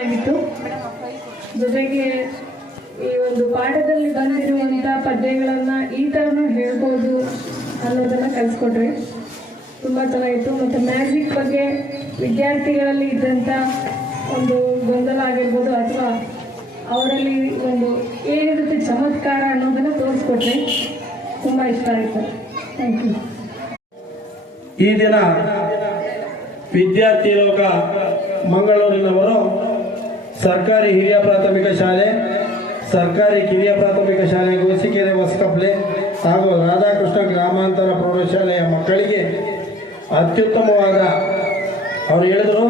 ಆಗಿತ್ತು. ಜೊತೆಗೆ ಈ ಒಂದು ಪಾಠದಲ್ಲಿ ಬಂದಿರುವಂತ ಪದ್ಯಗಳನ್ನ ಈ ತರನು ಹೇಳ್ಬೋದು ಅನ್ನೋದನ್ನ ಕಲಿಸ್ಕೊಟ್ರಿ ತುಂಬಾ ಚೆನ್ನಾಗಿತ್ತು. ಮತ್ತೆ ಮ್ಯಾಜಿಕ್ ಬಗ್ಗೆ ವಿದ್ಯಾರ್ಥಿಗಳಲ್ಲಿ ಇದ್ದಂತ ಒಂದು ಗೊಂದಲ ಆಗಿರ್ಬೋದು ಅಥವಾ ಅವರಲ್ಲಿ ಒಂದು ಏನಿರುತ್ತೆ ಚಮತ್ಕಾರ ಅನ್ನೋದನ್ನ ತೋರಿಸ್ಕೊಟ್ರಿ ತುಂಬಾ ಇಷ್ಟ ಆಯ್ತು ಥ್ಯಾಂಕ್ ಯು ಈ ದಿನ ವಿದ್ಯಾರ್ಥಿ ಲೋಕ ಮಂಗಳೂರಿನವರು ಸರ್ಕಾರಿ ಹಿರಿಯ ಪ್ರಾಥಮಿಕ ಶಾಲೆ, ಸರ್ಕಾರಿ ಕಿರಿಯ ಪ್ರಾಥಮಿಕ ಶಾಲೆ, ಗೋಸಿಕೆರೆ ಹೊಸಕಪ್ಲೆ ಹಾಗೂ ರಾಧಾಕೃಷ್ಣ ಗ್ರಾಮಾಂತರ ಪ್ರೌಢಶಾಲೆಯ ಮಕ್ಕಳಿಗೆ ಅತ್ಯುತ್ತಮವಾದ ಅವ್ರು ಹೇಳಿದ್ರು,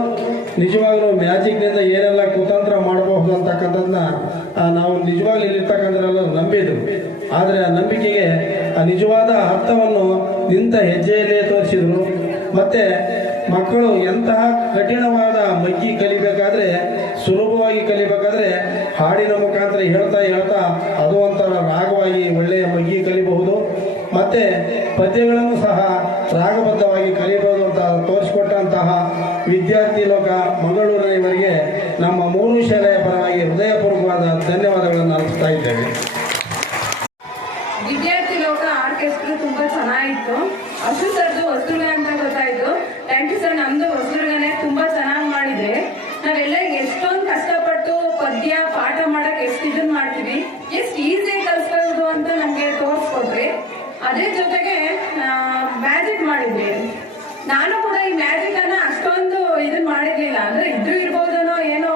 ನಿಜವಾಗ್ಲೂ ಮ್ಯಾಜಿಕ್ನಿಂದ ಏನೆಲ್ಲ ಕುತಂತ್ರ ಮಾಡಬಹುದು ಅಂತಕ್ಕಂಥದ್ದನ್ನ ನಾವು ನಿಜವಾಗ್ಲೂ ಇಲ್ಲಿರ್ತಕ್ಕಂಥರೆಲ್ಲ ನಂಬಿದ್ರು. ಆದರೆ ಆ ನಂಬಿಕೆಗೆ ಆ ನಿಜವಾದ ಅರ್ಥವನ್ನು ನಿಂತ ಹೆಜ್ಜೆಯಲ್ಲೇ ತೋರಿಸಿದ್ರು. ಮತ್ತೆ ಮಕ್ಕಳು ಎಂತಹ ಕಠಿಣವಾದ ಮಗ್ಗಿ ಕಲಿಬೇಕಾದ್ರೆ, ಸುಲಭವಾಗಿ ಕಲಿಬೇಕಾದ್ರೆ ಹಾಡಿನ ಮುಖಾಂತರ ಹೇಳ್ತಾ ಹೇಳ್ತಾ ಅದು ಒಂಥರ ರಾಗವಾಗಿ ಒಳ್ಳೆಯ ಮಗ್ಗಿ ಕಲಿಬಹುದು. ಮತ್ತೆ ಪದ್ಯಗಳನ್ನು ಸಹ ರಾಗಬದ್ಧವಾಗಿ ಕಲಿಬಹುದು ಅಂತ ತೋರಿಸಿಕೊಟ್ಟಂತಹ ವಿದ್ಯಾರ್ಥಿ ಲೋಕ ಮಂಗಳೂರಿನವರಿಗೆ ನಮ್ಮ ಮೂರು ಶಾಲೆಯ ಪರವಾಗಿ ಹೃದಯಪೂರ್ವಕವಾದ ಧನ್ಯವಾದಗಳನ್ನು ಅರ್ಪಿಸ್ತಾ ಇದ್ದೇವೆ. ವಿದ್ಯಾರ್ಥಿ ಲೋಕ ಆರ್ಕೆಸ್ಟ್ರಾ ತುಂಬಾ ಚೆನ್ನಾಗಿತ್ತು. ಅಷ್ಟು ಸರ್ದು ವಸ್ತುಗಳ ಅದೇ ಜೊತೆಗೆ ಮ್ಯಾಜಿಕ್ ಮಾಡಿದ್ವಿ. ನಾನು ಕೂಡ ಈ ಮ್ಯಾಜಿಕ್ ಅನ್ನ ಅಷ್ಟೊಂದು ಇದು ಮಾಡಿರ್ಲಿಲ್ಲ. ಅಂದ್ರೆ ಇದ್ರೂ ಇರ್ಬೋದನೋ ಏನೋ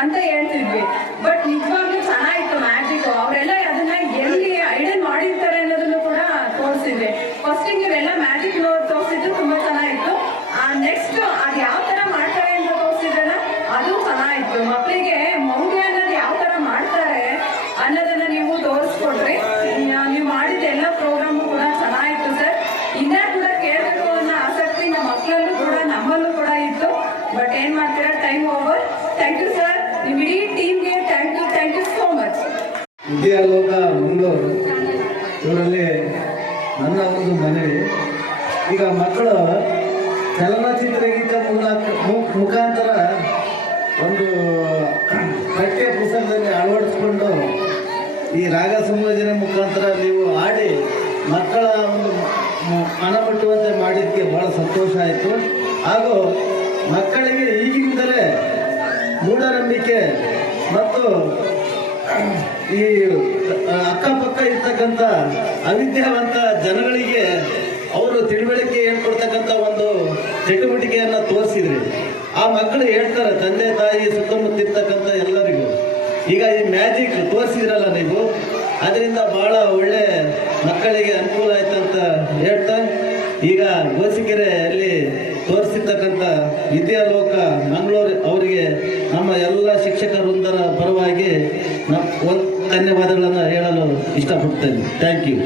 ಅಂತ ಹೇಳ್ತಿದ್ವಿ. ಬಟ್ ನಿಜವಾಗ್ಲೂ ಚೆನ್ನಾಗಿತ್ತು ಮ್ಯಾಜಿಕ್ ಅವರೆಲ್ಲ ಅದನ್ನ ಎಲ್ಲಿ ಐಡನ್ ಮಾಡಿರ್ತಾರೆ ಅನ್ನೋದನ್ನು ಕೂಡ ತೋರಿಸಿದ್ವಿ. ಫಸ್ಟ್ ನೀವೆಲ್ಲ ಮ್ಯಾಜಿಕ್ ನೋಡ್ ತೋರಿಸಿದ್ದು ತುಂಬಾ ಚೆನ್ನಾಗಿತ್ತು. ನೆಕ್ಸ್ಟ್ ಅದ್ ಯಾವ ತರ ಮಾಡ್ತಾರೆ ಅಂತ ತೋರಿಸಿದ್ರಲ್ಲ, ಅದು ಚೆನ್ನಾಗಿತ್ತು. ಮಕ್ಕಳಿಗೆ ಬಟ್ ಏನ್ ಮಾಡ್ತೀರಾ? Time over thank you sir ನಿಮ್ ಇಡೀ ಟೀಮ್ಗೆ thank you thank you so much Vidyaloka Mangaluru ಇವರಲ್ಲಿ ನನ್ನ ಒಂದು ಮನೆ ಈಗ ಮಕ್ಕಳು ಚಲನಚಿತ್ರ ಗೀತ ಮೂಲಕ ಮುಖಾಂತರ ಒಂದು ಪಠ್ಯ ಪುಸ್ತಕದಲ್ಲಿ ಅಳವಡಿಸ್ಕೊಂಡು ಈ ರಾಗ ಸಂಯೋಜನೆ ಮುಖಾಂತರ ನೀವು ಆಡಿ ಮಕ್ಕಳ ಒಂದು ಮನಮುಟ್ಟುವಂತೆ ಮಾಡಿದ್ದಕ್ಕೆ ಬಹಳ ಸಂತೋಷ ಆಯಿತು. ಹಾಗೂ ಮಕ್ಕಳಿಗೆ ಈಗಿಂದಲೇ ಮೂಢನಂಬಿಕೆ ಮತ್ತು ಈ ಅಕ್ಕಪಕ್ಕ ಇರ್ತಕ್ಕಂಥ ಅವಿದ್ಯಾವಂತ ಜನಗಳಿಗೆ ಅವರು ತಿಳುವಳಿಕೆ ಹೇಳ್ಕೊಡ್ತಕ್ಕಂಥ ಒಂದು ಚಟುವಟಿಕೆಯನ್ನು ತೋರಿಸಿದ್ರಿ. ಆ ಮಕ್ಕಳು ಹೇಳ್ತಾರೆ, ತಂದೆ ತಾಯಿ ಸುತ್ತಮುತ್ತ ಇರ್ತಕ್ಕಂಥ ಎಲ್ಲರಿಗೂ. ಈಗ ಈ ಮ್ಯಾಜಿಕ್ ತೋರಿಸಿದ್ರಲ್ಲ ನೀವು? ಅದರಿಂದ ಭಾಳ ಒಳ್ಳೆ ಮಕ್ಕಳಿಗೆ ಅನುಕೂಲ ಆಯ್ತಂತ ಹೇಳ್ತಾ, ಈಗ ಗೋಸಿಕೆರೆಯಲ್ಲಿ ತೋರಿಸಿರ್ತಕ್ಕಂಥ ವಿದ್ಯಾಲೋಕ ಮಂಗಳೂರು ಅವರಿಗೆ ನಮ್ಮ ಎಲ್ಲ ಶಿಕ್ಷಕ ವೃಂದರ ಪರವಾಗಿ ಒಂದ್ ಧನ್ಯವಾದಗಳನ್ನು ಹೇಳಲು ಇಷ್ಟಪಡ್ತೇನೆ. Thank you